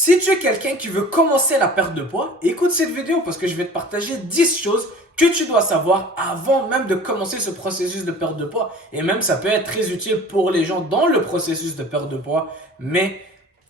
Si tu es quelqu'un qui veut commencer la perte de poids, écoute cette vidéo parce que je vais te partager 10 choses que tu dois savoir avant même de commencer ce processus de perte de poids. Et même ça peut être très utile pour les gens dans le processus de perte de poids, mais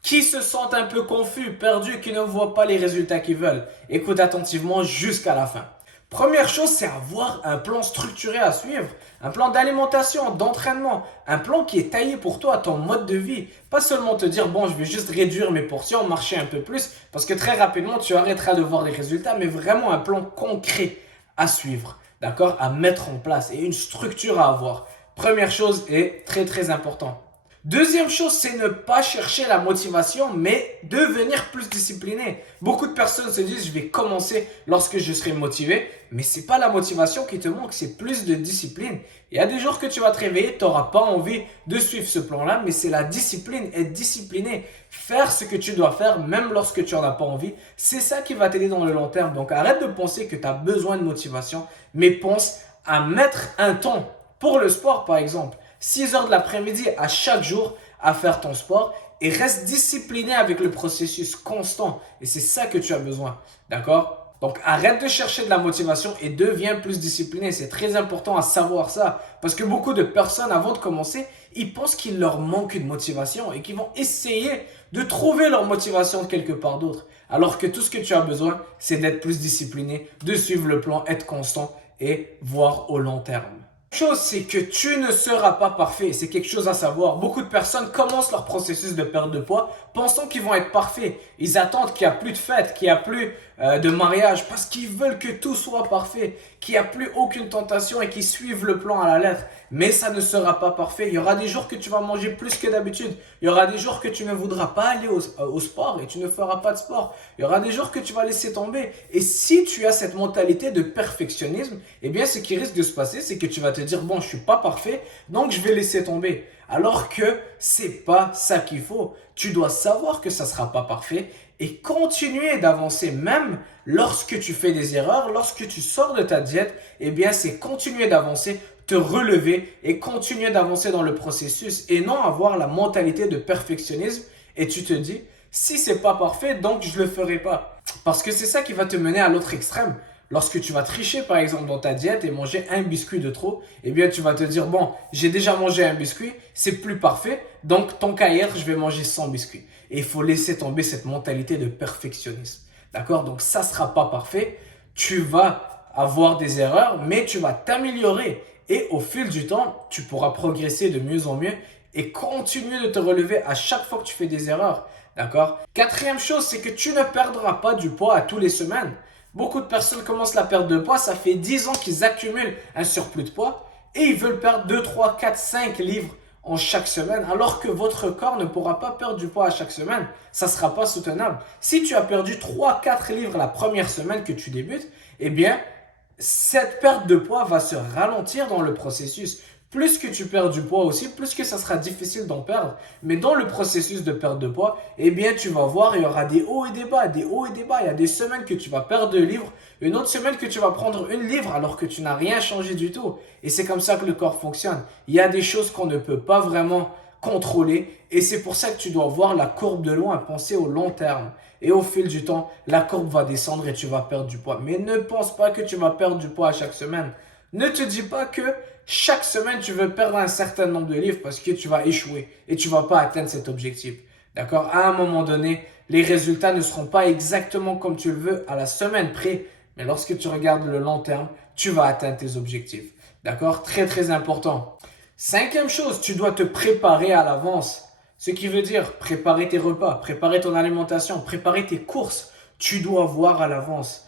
qui se sentent un peu confus, perdus, qui ne voient pas les résultats qu'ils veulent. Écoute attentivement jusqu'à la fin. Première chose, c'est avoir un plan structuré à suivre, un plan d'alimentation, d'entraînement, un plan qui est taillé pour toi, ton mode de vie. Pas seulement te dire, bon, je vais juste réduire mes portions, marcher un peu plus, parce que très rapidement, tu arrêteras de voir les résultats, mais vraiment un plan concret à suivre, d'accord, à mettre en place et une structure à avoir. Première chose est très très important. Deuxième chose, c'est ne pas chercher la motivation, mais devenir plus discipliné. Beaucoup de personnes se disent, je vais commencer lorsque je serai motivé, mais c'est pas la motivation qui te manque, c'est plus de discipline. Il y a des jours que tu vas te réveiller, tu n'auras pas envie de suivre ce plan-là, mais c'est la discipline, être discipliné, faire ce que tu dois faire, même lorsque tu n'en as pas envie. C'est ça qui va t'aider dans le long terme. Donc arrête de penser que tu as besoin de motivation, mais pense à mettre un temps pour le sport, par exemple. 6 heures de l'après-midi à chaque jour à faire ton sport et reste discipliné avec le processus constant. Et c'est ça que tu as besoin. D'accord? Donc arrête de chercher de la motivation et deviens plus discipliné. C'est très important à savoir ça. Parce que beaucoup de personnes, avant de commencer, ils pensent qu'il leur manque une motivation et qu'ils vont essayer de trouver leur motivation de quelque part d'autre. Alors que tout ce que tu as besoin, c'est d'être plus discipliné, de suivre le plan, être constant et voir au long terme. Chose, c'est que tu ne seras pas parfait. C'est quelque chose à savoir. Beaucoup de personnes commencent leur processus de perte de poids pensant qu'ils vont être parfaits. Ils attendent qu'il n'y a plus de fêtes, qu'il n'y a plus de mariage parce qu'ils veulent que tout soit parfait, qu'il n'y a plus aucune tentation et qu'ils suivent le plan à la lettre. Mais ça ne sera pas parfait. Il y aura des jours que tu vas manger plus que d'habitude. Il y aura des jours que tu ne voudras pas aller au sport et tu ne feras pas de sport. Il y aura des jours que tu vas laisser tomber. Et si tu as cette mentalité de perfectionnisme, eh bien ce qui risque de se passer, c'est que tu vas te dire, bon, je suis pas parfait, donc je vais laisser tomber. Alors que c'est pas ça qu'il faut. Tu dois savoir que ça sera pas parfait et continuer d'avancer même lorsque tu fais des erreurs, lorsque tu sors de ta diète, eh bien c'est continuer d'avancer, te relever et continuer d'avancer dans le processus et non avoir la mentalité de perfectionnisme et tu te dis, si c'est pas parfait, donc je le ferai pas. Parce que c'est ça qui va te mener à l'autre extrême. Lorsque tu vas tricher par exemple dans ta diète et manger un biscuit de trop, eh bien tu vas te dire, bon, j'ai déjà mangé un biscuit, c'est plus parfait, donc tant qu'à y être, je vais manger 100 biscuits. Et il faut laisser tomber cette mentalité de perfectionnisme. D'accord? Donc ça ne sera pas parfait, tu vas avoir des erreurs, mais tu vas t'améliorer. Et au fil du temps, tu pourras progresser de mieux en mieux et continuer de te relever à chaque fois que tu fais des erreurs. D'accord? Quatrième chose, c'est que tu ne perdras pas du poids à tous les semaines. Beaucoup de personnes commencent la perte de poids, ça fait 10 ans qu'ils accumulent un surplus de poids et ils veulent perdre 2, 3, 4, 5 livres en chaque semaine alors que votre corps ne pourra pas perdre du poids à chaque semaine. Ça ne sera pas soutenable. Si tu as perdu 3, 4 livres la première semaine que tu débutes, eh bien, cette perte de poids va se ralentir dans le processus. Plus que tu perds du poids aussi, plus que ça sera difficile d'en perdre. Mais dans le processus de perte de poids, eh bien, tu vas voir, il y aura des hauts et des bas, des hauts et des bas. Il y a des semaines que tu vas perdre 2 livres, une autre semaine que tu vas prendre 1 livre alors que tu n'as rien changé du tout. Et c'est comme ça que le corps fonctionne. Il y a des choses qu'on ne peut pas vraiment contrôler et c'est pour ça que tu dois voir la courbe de loin, penser au long terme. Et au fil du temps, la courbe va descendre et tu vas perdre du poids. Mais ne pense pas que tu vas perdre du poids à chaque semaine. Ne te dis pas que chaque semaine, tu veux perdre un certain nombre de livres parce que tu vas échouer et tu ne vas pas atteindre cet objectif. D'accord? À un moment donné, les résultats ne seront pas exactement comme tu le veux à la semaine près. Mais lorsque tu regardes le long terme, tu vas atteindre tes objectifs. D'accord? Très, très important. Cinquième chose, tu dois te préparer à l'avance. Ce qui veut dire préparer tes repas, préparer ton alimentation, préparer tes courses. Tu dois voir à l'avance.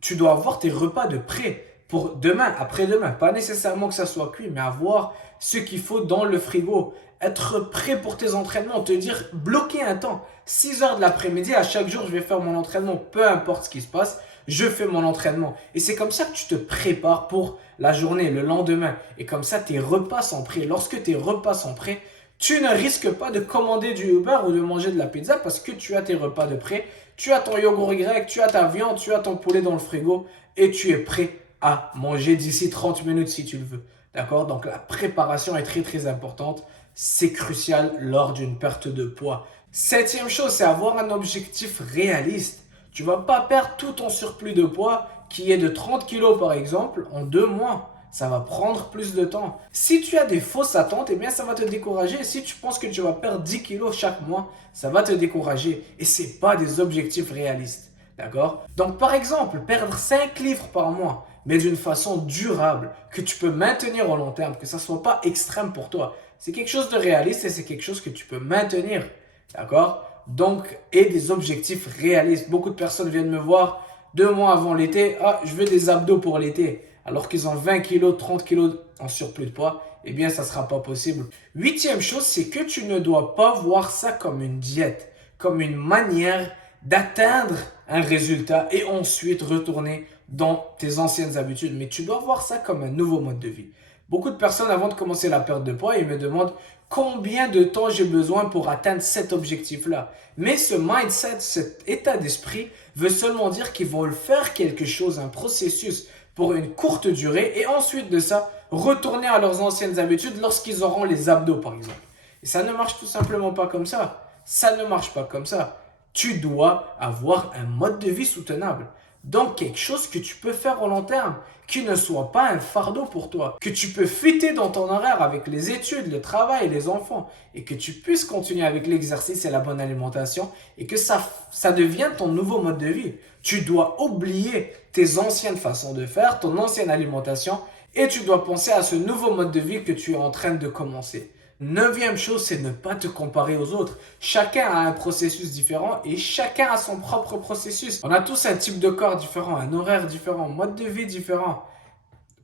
Tu dois avoir tes repas de près pour demain, après-demain. Pas nécessairement que ça soit cuit, mais avoir ce qu'il faut dans le frigo. Être prêt pour tes entraînements, te dire bloquer un temps. 6 heures de l'après-midi, à chaque jour, je vais faire mon entraînement. Peu importe ce qui se passe, je fais mon entraînement. Et c'est comme ça que tu te prépares pour la journée, le lendemain. Et comme ça, tes repas sont prêts. Lorsque tes repas sont prêts, tu ne risques pas de commander du Uber ou de manger de la pizza parce que tu as tes repas de prêt. Tu as ton yogourt grec, tu as ta viande, tu as ton poulet dans le frigo et tu es prêt à manger d'ici 30 minutes si tu le veux. D'accord? Donc la préparation est très très importante. C'est crucial lors d'une perte de poids. Septième chose, c'est avoir un objectif réaliste. Tu vas pas perdre tout ton surplus de poids qui est de 30 kilos par exemple en 2 mois. Ça va prendre plus de temps. Si tu as des fausses attentes, eh bien ça va te décourager. Si tu penses que tu vas perdre 10 kilos chaque mois, ça va te décourager. Et ce n'est pas des objectifs réalistes. D'accord? Donc par exemple, perdre 5 livres par mois, mais d'une façon durable, que tu peux maintenir au long terme, que ça ne soit pas extrême pour toi. C'est quelque chose de réaliste et c'est quelque chose que tu peux maintenir. D'accord? Donc, et des objectifs réalistes. Beaucoup de personnes viennent me voir 2 mois avant l'été. Ah, je veux des abdos pour l'été. Alors qu'ils ont 20 kilos, 30 kilos en surplus de poids. Eh bien, ça ne sera pas possible. Huitième chose, c'est que tu ne dois pas voir ça comme une diète, comme une manière d'atteindre un résultat et ensuite retourner dans tes anciennes habitudes. Mais tu dois voir ça comme un nouveau mode de vie. Beaucoup de personnes, avant de commencer la perte de poids, ils me demandent combien de temps j'ai besoin pour atteindre cet objectif-là. Mais ce mindset, cet état d'esprit veut seulement dire qu'ils vont faire quelque chose, un processus pour une courte durée et ensuite de ça, retourner à leurs anciennes habitudes lorsqu'ils auront les abdos par exemple. Et ça ne marche tout simplement pas comme ça. Ça ne marche pas comme ça. Tu dois avoir un mode de vie soutenable. Donc quelque chose que tu peux faire au long terme, qui ne soit pas un fardeau pour toi, que tu peux fitter dans ton horaire avec les études, le travail, les enfants, et que tu puisses continuer avec l'exercice et la bonne alimentation, et que ça devienne ton nouveau mode de vie. Tu dois oublier tes anciennes façons de faire, ton ancienne alimentation, et tu dois penser à ce nouveau mode de vie que tu es en train de commencer. Neuvième chose, c'est ne pas te comparer aux autres. Chacun a un processus différent et chacun a son propre processus. On a tous un type de corps différent, un horaire différent, un mode de vie différent.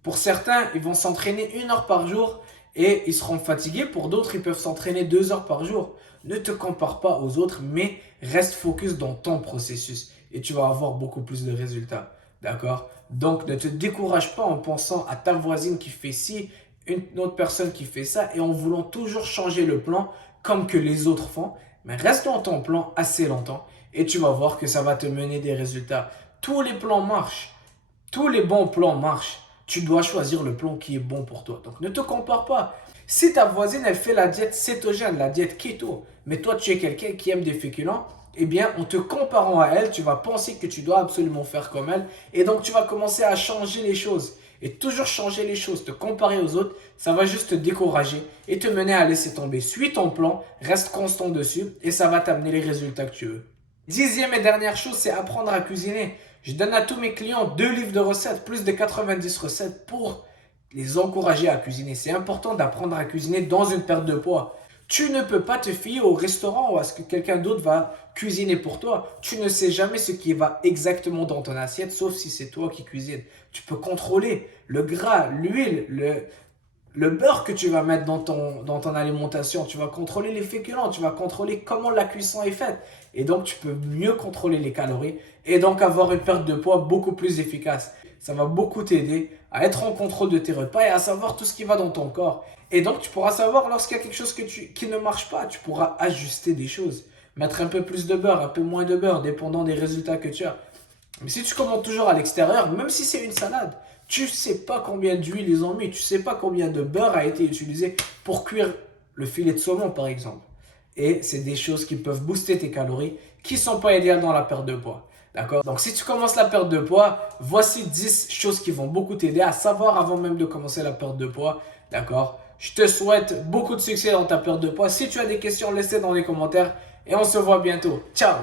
Pour certains, ils vont s'entraîner 1 heure par jour et ils seront fatigués. Pour d'autres, ils peuvent s'entraîner 2 heures par jour. Ne te compare pas aux autres, mais reste focus dans ton processus et tu vas avoir beaucoup plus de résultats. D'accord? Donc, ne te décourage pas en pensant à ta voisine qui fait ci, une autre personne qui fait ça et en voulant toujours changer le plan comme que les autres font. Mais reste dans ton plan assez longtemps et tu vas voir que ça va te mener des résultats. Tous les plans marchent. Tous les bons plans marchent. Tu dois choisir le plan qui est bon pour toi. Donc ne te compare pas. Si ta voisine, elle fait la diète cétogène, la diète keto, mais toi, tu es quelqu'un qui aime des féculents, eh bien, en te comparant à elle, tu vas penser que tu dois absolument faire comme elle. Et donc, tu vas commencer à changer les choses. Et toujours changer les choses, te comparer aux autres, ça va juste te décourager et te mener à laisser tomber. Suis ton plan, reste constant dessus et ça va t'amener les résultats que tu veux. Dixième et dernière chose, c'est apprendre à cuisiner. Je donne à tous mes clients 2 livres de recettes, plus de 90 recettes pour les encourager à cuisiner. C'est important d'apprendre à cuisiner dans une perte de poids. Tu ne peux pas te fier au restaurant ou à ce que quelqu'un d'autre va cuisiner pour toi. Tu ne sais jamais ce qui va exactement dans ton assiette, sauf si c'est toi qui cuisines. Tu peux contrôler le gras, l'huile, le beurre que tu vas mettre dans ton alimentation. Tu vas contrôler les féculents, tu vas contrôler comment la cuisson est faite. Et donc, tu peux mieux contrôler les calories et donc avoir une perte de poids beaucoup plus efficace. Ça va beaucoup t'aider à être en contrôle de tes repas et à savoir tout ce qui va dans ton corps. Et donc, tu pourras savoir lorsqu'il y a quelque chose qui ne marche pas, tu pourras ajuster des choses. Mettre un peu plus de beurre, un peu moins de beurre, dépendant des résultats que tu as. Mais si tu commandes toujours à l'extérieur, même si c'est une salade, tu ne sais pas combien d'huile ils ont mis, tu ne sais pas combien de beurre a été utilisé pour cuire le filet de saumon, par exemple. Et c'est des choses qui peuvent booster tes calories, qui ne sont pas idéales dans la perte de poids. D'accord? Donc, si tu commences la perte de poids, voici 10 choses qui vont beaucoup t'aider à savoir avant même de commencer la perte de poids. D'accord? Je te souhaite beaucoup de succès dans ta perte de poids. Si tu as des questions, laisse-les dans les commentaires et on se voit bientôt. Ciao!